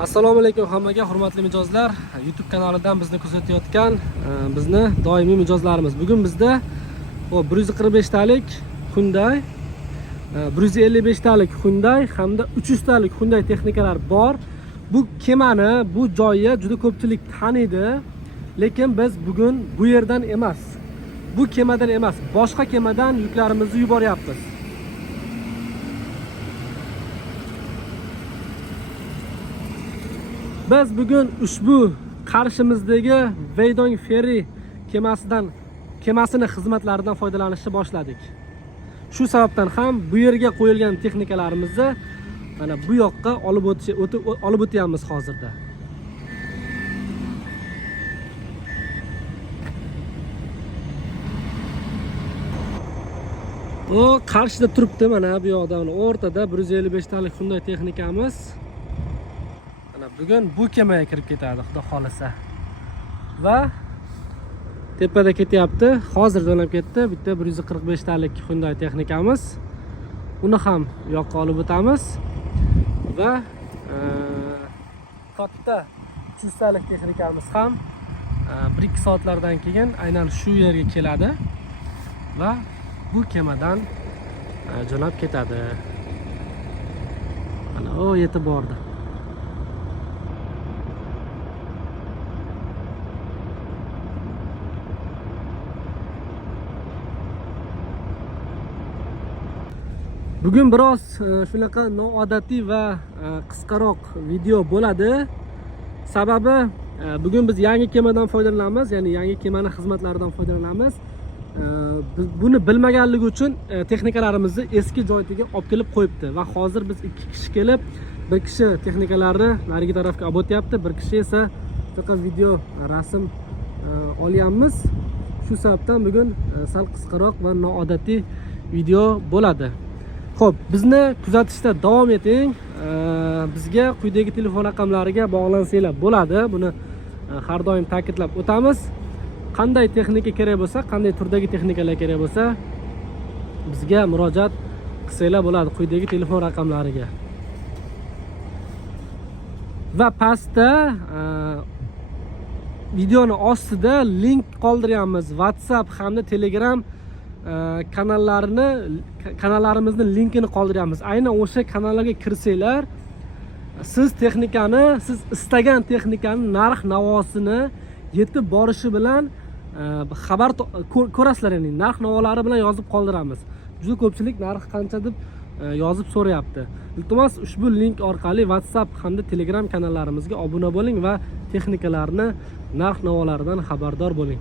Assalomu alaykum hammaga, hurmatli mijozlar. YouTube kanalidan bizni kuzatayotgan bizni doimiy mijozlarimiz. Bugun bizda 145 talik Hyundai, 155 talik Hyundai hamda 300 talik Hyundai texnikalar bor. Bu kemani, bu joyni juda ko'pchilik taniydi, lekin biz bugun bu yerdan emas, bu kemadan emas, boshqa kemadan yuklarimizni yuboryapmiz. Biz bugun ushbu qarshimizdagi Weidong Ferry kemasini xizmatlaridan foydalanishni boshladik. Shu sababdan ham bu yerga qo'yilgan texnikalarimizni mana bu yoqqa olib o'tyapmiz hozirda. O qarshida turibdi, mana bu yoqda, o'rtada 155 talik Hyundai texnikamiz. Bugun bu kemaga kirib ketadi, xudo xolasa. Va tepada ketyapti, hozir jo'nab ketdi. Bitta 145 talik Hyundai texnikamiz. Uni ham yoqqa olib o'tamiz va katta 300 talik texnikamiz ham 1-2 soatlardan keyin aynan shu yerga keladi va bu kemadan jo'nab ketadi. Mana o yetib bordi. Bugun biroz shunaqa noodatiy va qisqaroq video bo'ladi. Sababi bugun biz yangi kemadan foydalanamiz, ya'ni yangi kemaning xizmatlaridan foydalanamiz. Biz buni bilmaganligi uchun texnikalarimizni eski joyiga olib kelib qo'yibdi va hozir biz 2 kishi kelib, bir kishi texnikalarni narigi tarafga olib o'tyapti, bir kishi esa faqat video, rasm olyapmiz. Shu sababdan bugun sal qisqaroq va noodatiy video bo'ladi. Xo'p, bizni kuzatishda davom eting. Bizga quyidagi telefon raqamlariga bog'lansanglar bo'ladi. Buni har doim ta'kidlab o'tamiz. Qanday texnika kerak bo'lsa, qanday turdagi texnikalar kerak bo'lsa, bizga murojaat qilsanglar bo'ladi quyidagi telefon raqamlariga. Va pastda videoni ostida link qoldiryapmiz. WhatsApp hamda Telegram kanallarimizni linkini qoldiryapmiz. Aynan o'sha kanallarga kirsanglar, siz istagan texnikani narx-navosini yetib borishi bilan xabar ko'rasizlar, ya'ni narx-navolari bilan yozib qoldiramiz. Juda ko'pchilik narx qancha deb yozib so'rayapti. Iltimos ushbu link orqali WhatsApp hamda Telegram kanallarimizga obuna bo'ling va texnikalarni narx-navolaridan xabardor bo'ling.